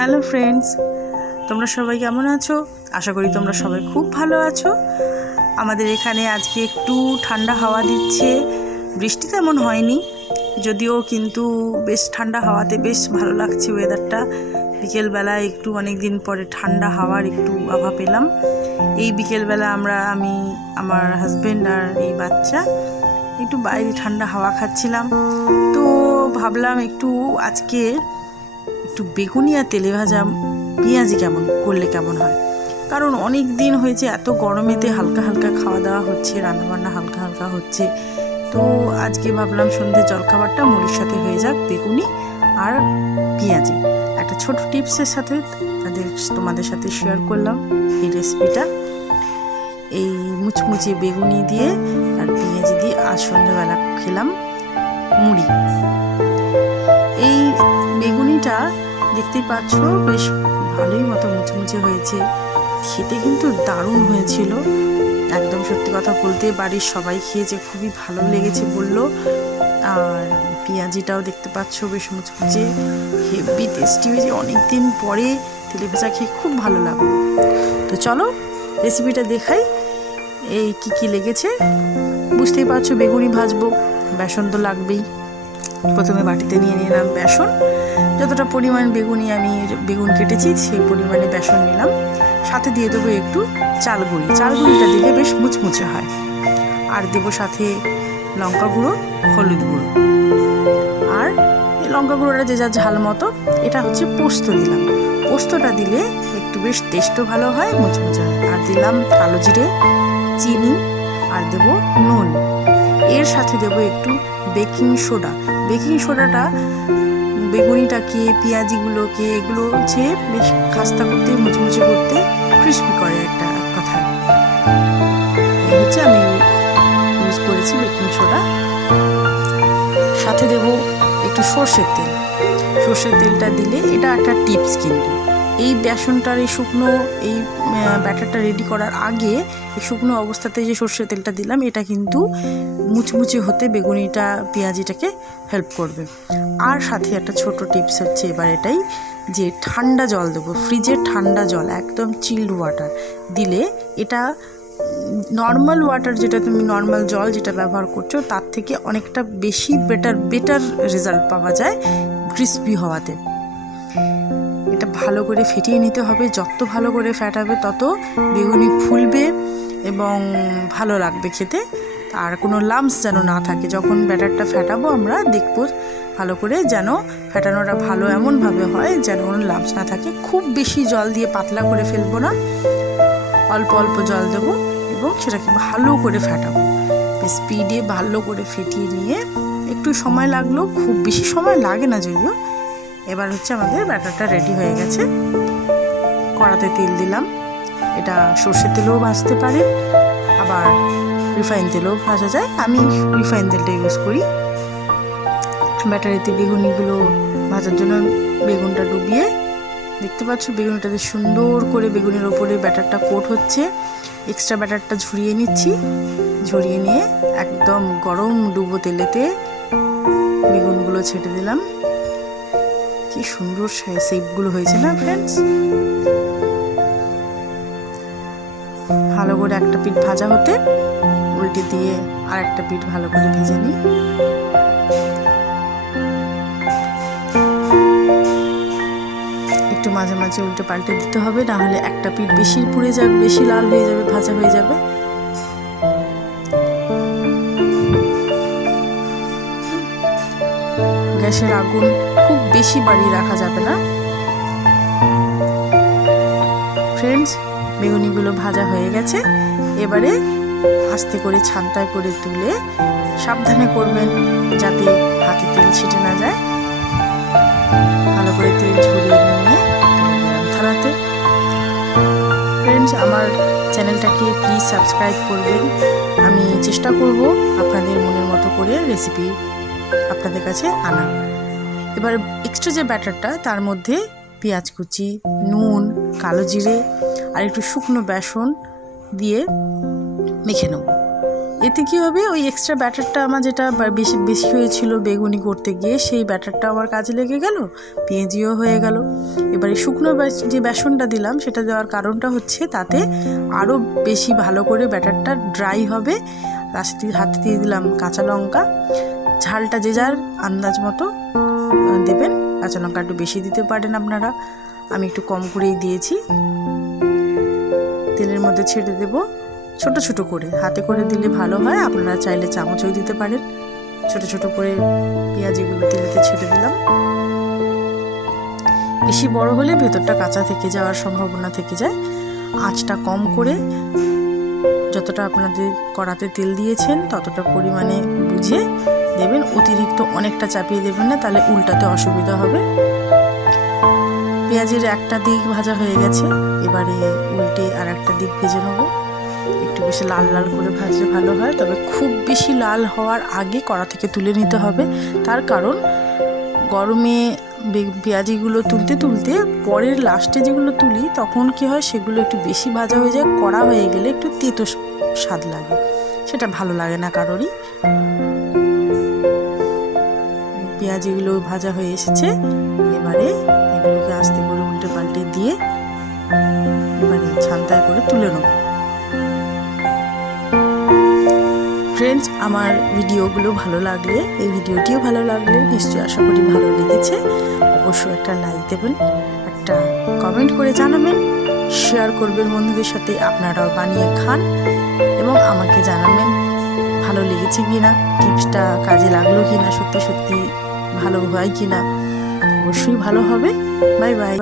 Hello friends, তোমরা সবাই কেমন আছো? আশা করি তোমরা সবাই খুব ভালো আছো। আমাদের এখানে আজকে একটু ঠান্ডা হাওয়া দিচ্ছে, বৃষ্টি তেমন হয়নি যদিও, কিন্তু বেশ ঠান্ডা হাওয়াতে বেশ ভালো লাগছে ওয়েদারটা। বিকেলবেলায় একটু অনেক দিন পরে ঠান্ডা হাওয়ার একটু আভা পেলাম। এই বিকেলবেলা আমি আমার হাজব্যান্ড আর এই বাচ্চা একটু বাইরে ঠান্ডা হাওয়া খাচ্ছিলাম। তো ভাবলাম আজকে একটু বেগুনি আর তেলে ভাজা পেঁয়াজি করলে কেমন হয়। কারণ অনেক দিন হয়েছে এত গরমেতে হালকা হালকা খাওয়া দাওয়া হচ্ছে, রান্নাবান্না হালকা হালকা হচ্ছে। তো আজকে ভাবলাম সন্ধ্যে জলখাবারটা মুড়ির সাথে হয়ে যাক বেগুনি আর পেঁয়াজি। একটা ছোট টিপসের সাথে তোমাদের সাথে শেয়ার করলাম এই রেসিপিটা। এই মুচমুচে বেগুনি দিয়ে আর পেঁয়াজি দিয়ে আজ সন্ধ্যেবেলা খেলাম মুড়ি। এই বেগুনিটা দেখতেই পাচ্ছ বেশ ভালোই মতো মুচমুচে হয়েছে, খেতে কিন্তু দারুণ হয়েছিল। একদম সত্যি কথা বলতে বাড়ির সবাই খেয়েছে, খুবই ভালো লেগেছে বললো। আর পেঁয়াজিটাও দেখতে পাচ্ছ বেশ মুচমুচে, হেভি টেস্টি হয়েছে। অনেকদিন পরে তেলে ভাজা খেয়ে খুব ভালো লাগলো। তো চলো রেসিপিটা দেখাই। এই কি লেগেছে বুঝতেই পারছো, বেগুনি ভাজবো, বেসন তো লাগবেই। প্রথমে বাটিতে নিয়ে নিলাম বেসন, যতটা পরিমাণ বেগুন কেটেছি সেই পরিমাণে বেসন নিলাম। সাথে দিয়ে দেবো একটু চালগুড়িটা দিলে বেশ মুচমুচে হয়। আর দেবো সাথে লঙ্কা গুঁড়ো, হলুদ গুঁড়ো, আর লঙ্কা গুঁড়োটা যে যা ঝাল মতো। এটা হচ্ছে পোস্ত দিলাম, পোস্তটা দিলে একটু বেশ টেস্টও ভালো হয়, মুচমুচে হয়। আর দিলাম কালো জিরে, চিনি, আর দেবো নুন। এর সাথে দেবো একটু বেকিং সোডাটা বেগুনিটাকে, পেঁয়াজিগুলোকে, এগুলো হচ্ছে বেশ খাস্তা করতে, মুচমুচে করতে, ক্রিস্পি করে একটা কথা। এই হচ্ছে আমি ইউজ করেছি বেকিং সোডা। সাথে দেব একটু সর্ষের তেলটা দিলে, এটা একটা টিপস কিন্তু, এই বেসনটার এই ব্যাটারটা রেডি করার আগে এই শুকনো অবস্থাতে যে সর্ষের তেলটা দিলাম, এটা কিন্তু মুচমুচে হতে বেগুনিটা পেঁয়াজিটাকে হেল্প করবে। আর সাথে একটা ছোট টিপস হচ্ছে এবার এটাই, যে ঠান্ডা জল দেবো, ফ্রিজের ঠান্ডা জল, একদম চিল্ড ওয়াটার দিলে এটা নর্মাল ওয়াটার, যেটা তুমি নর্মাল জল যেটা ব্যবহার করছো তার থেকে অনেকটা বেশি বেটার রেজাল্ট পাওয়া যায় ক্রিস্পি হওয়াতে। এটা ভালো করে ফেটিয়ে নিতে হবে, যত ভালো করে ফেটাবে তত বেগুনি ফুলবে এবং ভালো লাগবে খেতে। আর কোনো লাম্পস যেন না থাকে। যখন ব্যাটারটা ফেটাবো আমরা দেখবো ভালো করে যেন ফেটানোটা ভালো এমনভাবে হয় যেন কোনো লাম্পস না থাকে। খুব বেশি জল দিয়ে পাতলা করে ফেলবো না, অল্প অল্প জল দেবো এবং সেটাকে ভালো করে ফেটাবো। স্পিডে ভালো করে ফেটিয়ে নিয়ে একটু সময় লাগলো, খুব বেশি সময় লাগে না যদিও। এবার হচ্ছে আমাদের ব্যাটারটা রেডি হয়ে গেছে। কড়াতে তেল দিলাম, এটা সর্ষের তেলেও ভাজতে পারে, আবার রিফাইন তেলেও ভাজা যায়। আমি রিফাইন তেলটা ইউজ করি। ব্যাটারিতে বেগুনিগুলো ভাজার জন্য বেগুনটা ডুবিয়ে, দেখতে পাচ্ছ বেগুনিটাতে সুন্দর করে বেগুনের ওপরে ব্যাটারটা কোট হচ্ছে। এক্সট্রা ব্যাটারটা ঝরিয়ে নিচ্ছি, ঝরিয়ে নিয়ে একদম গরম ডুবো তেলেতে বেগুনগুলো ছেটে দিলাম। কি সুন্দর শেপগুলো হয়েছে না ফ্রেন্ডস। ভালো করে একটা পিঠ ভাজা হতে উল্টে দিয়ে আর একটা পিঠ ভালো করে ভেজে নিই। একটু মাঝে মাঝে উল্টে পাল্টে দিতে হবে, না হলে একটা পিঠ বেশি পুড়ে যাবে, বেশি লাল হয়ে যাবে, ভাজা হয়ে যাবে। গ্যাসের আগুন খুব বেশি বাড়িয়ে রাখা যাবে না। ফ্রেন্ডস, বেগুনিগুলো ভাজা হয়ে গেছে। এবারে আস্তে করে ছান্তায় করে তুলে সাবধানে করবেন যাতে হাতে তেল ছিটে না যায়। ভালো করে তেল ঝরিয়ে নিয়ে থালাতে। ফ্রেন্ডস, আমার চ্যানেলটাকে প্লিজ সাবস্ক্রাইব করবেন। আমি চেষ্টা করব আপনাদের মনের মতো করে রেসিপি আপনাদের কাছে আনা। এবার এক্সট্রা যে ব্যাটারটা, তার মধ্যে পেঁয়াজ কুচি, নুন, কালো জিরে আর একটু শুকনো বেসন দিয়ে মেখে নেব। এতে কী হবে, ওই এক্সট্রা ব্যাটারটা আমার যেটা বেশি বেশি হয়েছিল বেগুনি করতে গিয়ে, সেই ব্যাটারটা আমার কাজে লেগে গেল, পেঁয়াজিও হয়ে গেল। এবারে শুকনো যে বেসনটা দিলাম, সেটা দেওয়ার কারণটা হচ্ছে তাতে আরও বেশি ভালো করে ব্যাটারটা ড্রাই হবে। হাতে দিয়ে দিলাম কাঁচা লঙ্কা, ঝালটা যে যার আন্দাজ মতো দেবেন, কাঁচা লঙ্কা একটু বেশি দিতে পারেন আপনারা, আমি একটু কম করেই দিয়েছি। তেলের মধ্যে ছেড়ে দেব ছোট ছোট করে, হাতে করে দিলে ভালো হয়, আপনারা চাইলে চামচও দিতে পারেন। ছোট ছোট করে পেঁয়াজিগুলো তেলেতে ছেড়ে দিলাম। বেশি বড় হলে ভেতরটা কাঁচা থেকে যাওয়ার সম্ভাবনা থেকে যায়। আঁচটা কম করে, যতটা আপনাদের কড়াতে তেল দিয়েছেন ততটা পরিমাণে বুঝে দেবেন, অতিরিক্ত অনেকটা চাপিয়ে দেবেন না, তাহলে উল্টাতে অসুবিধা হবে। পেঁয়াজের একটা দিক ভাজা হয়ে গেছে, এবারে উল্টে আর একটা দিক ভেজে নেব। একটু বেশি লাল লাল করে ভাজলে ভালো হয়, তবে খুব বেশি লাল হওয়ার আগে কড়া থেকে তুলে নিতে হবে। তার কারণ গরমে পেঁয়াজিগুলো তুলতে তুলতে পরের লাস্টে যেগুলো তুলি তখন কি হয়, সেগুলো একটু বেশি ভাজা হয়ে যায়, কড়া হয়ে গেলে একটু তেতো স্বাদ লাগে, সেটা ভালো লাগে না কারোরই। পেঁয়াজিগুলো ভাজা হয়ে এসেছে, এবারে এগুলোকে আস্তে করে উল্টে পাল্টে দিয়ে এবারে ছান্তায় করে তুলে নেব। ফ্রেন্ডস, আমার ভিডিওগুলো ভালো লাগলে, এই ভিডিওটিও ভালো লাগলে নিশ্চয়ই আশা করি ভালো লেগেছে, অবশ্যই একটা লাইক দেবেন, একটা কমেন্ট করে জানাবেন, শেয়ার করবেন বন্ধুদের সাথে, আপনারাও বানিয়ে খান এবং আমাকে জানাবেন ভালো লেগেছে কিনা, টিপসটা কাজে লাগলো কিনা, সত্যি সত্যি ভালো হয় কিনা। অবশ্যই ভালো হবে। Bye bye.